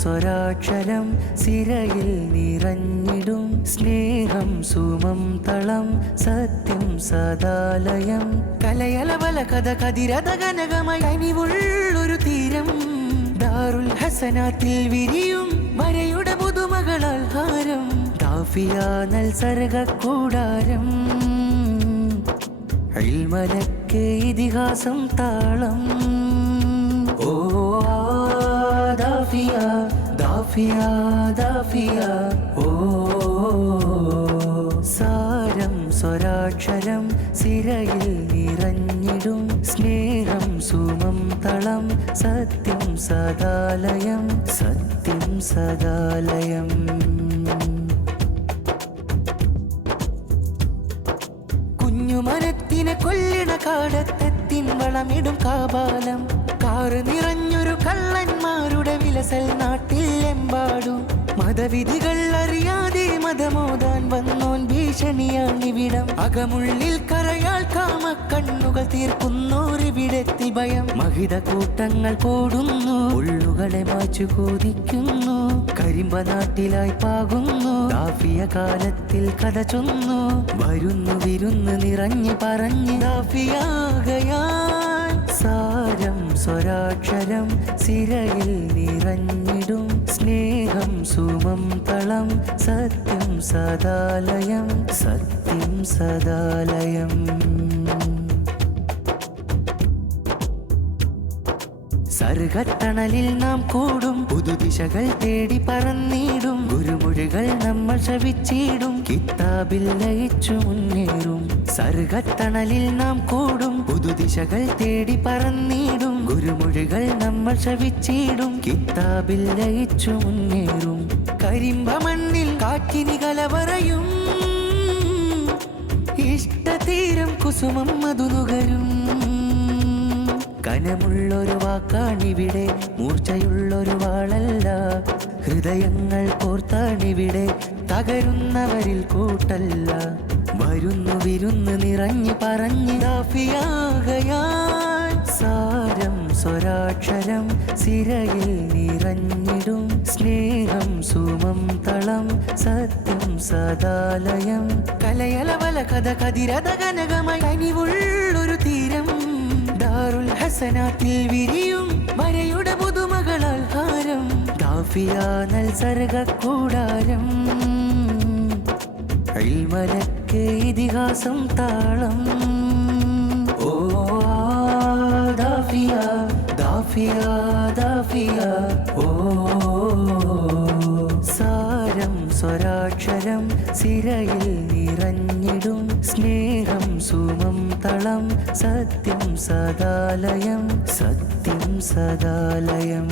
സ്വരാക്ഷരം സിരയിൽ നിറഞ്ഞിടും സ്നേഹം സുമം തളം സത്യം സദാലയം കലയലവല കഥ കതിരത കനകമായി കനിവുള്ളൊരു തീരം ദാറുൽ ഹസനാത്തിൽ വിരിയും വരയുടെ പുതുമകളാൽ ഹാരം ദാഫിയ നൽസർഗ കൂടാരം ഇൽമലക്ക് ഇതിഹാസം താളം ഓ ദാഫിയ ദാഫിയ ദാഫിയ ഓ സാരം സ്വരാക്ഷരം സിരയിൽ നിറഞ്ഞിടും സ്നേഹം സുമം തളം സത്യം സദാലയം സത്യം സദാലയം കുഞ്ഞുമനത്തിനെ കൊല്ലിണ കാടത്തെത്തിൻ വളമിടും കാപാലം കാറ് നിറഞ്ഞൊരു കള്ളന്മാരുടെ വിലസൽ നാട്ടിൽ എമ്പാടും മതവിധികൾ അറിയാതെ മതമോതാൻ വന്നോൻ ഭീഷണിയാണിവിടം അകമുള്ളിൽ കരയാൽ കാമ കണ്ണുകൾ തീർക്കുന്നോരിവിടത്തിൽ ഭയം മഹിത കൂട്ടങ്ങൾ പോടുന്നു ഉള്ളുകളെ മാച്ചു കോതിക്കുന്നു കരിമ്പ നാട്ടിലായി പാകുന്നു ദാഫിയ കാലത്തിൽ കഥ ചൊന്നു വരുന്നു വിരുന്ന് നിറഞ്ഞു പറഞ്ഞ് ദാഫിയാകയാൽ സാരം സ്വരാക്ഷരം സിരയിൽ നിറഞ്ഞിടും സ്നേഹം സുമം തളം സത്യം സദാലയം സത്യം സദാലയം സർഗത്തണലിൽ നാം കൂടും പുതുദിശകൾ തേടി പറന്നിടും ഗുരുമൊഴികൾ നമ്മൾ ശ്രവിച്ചിടും കിതാബിൽ ലയിച്ചു മുന്നേറും സർഗത്തണലിൽ നാം കൂടും പുതുദിശകൾ തേടി പറന്നിടും ഗുരുമൊഴികൾ നമ്മൾ ശ്രവിച്ചിടും കിതാബിൽ ലയിച്ചു മുന്നേറും കരിമ്പ മണ്ണിൽ കാറ്റിനി കലവറയും ഇഷ്ടതീരം കുസുമം മധുനുകരും കനമുള്ളൊരു വാക്കാണിവിടെ മൂർച്ചയുള്ളൊരു വാളല്ല ഹൃദയങ്ങൾ കോർത്താണിവിടെ തകരുന്നവരിൽ കൂട്ടല്ല വരുന്നു വിരുന്ന് നിറഞ്ഞു പറഞ്ഞ് ദാഫിയാകയാൽ സാരം സ്വരാക്ഷരം സിരയിൽ നിറഞ്ഞിടും സ്നേഹം സുമം തളം സത്യം സദാലയം കലയലവല കഥ കതിരത കനകമായി കനിവുള്ളൊരു തീരം ദാറുൽ ഹസനാത്തിൽ വിരിയും വരയുടെ പുതുമകളാൽ ഹാരം ദാഫിയ നൽസർഗ കൂടാരം ഇൽമലക്ക് ഇതിഹാസം താളം ഓ ദാഫിയ ദാഫിയ ദാഫിയ ഓ സാരം സ്വരാക്ഷരം സിരയിൽ നിറഞ്ഞിടും സ്നേഹം സുമം തളം സത്യം സദാലയം സത്യം സദാലയം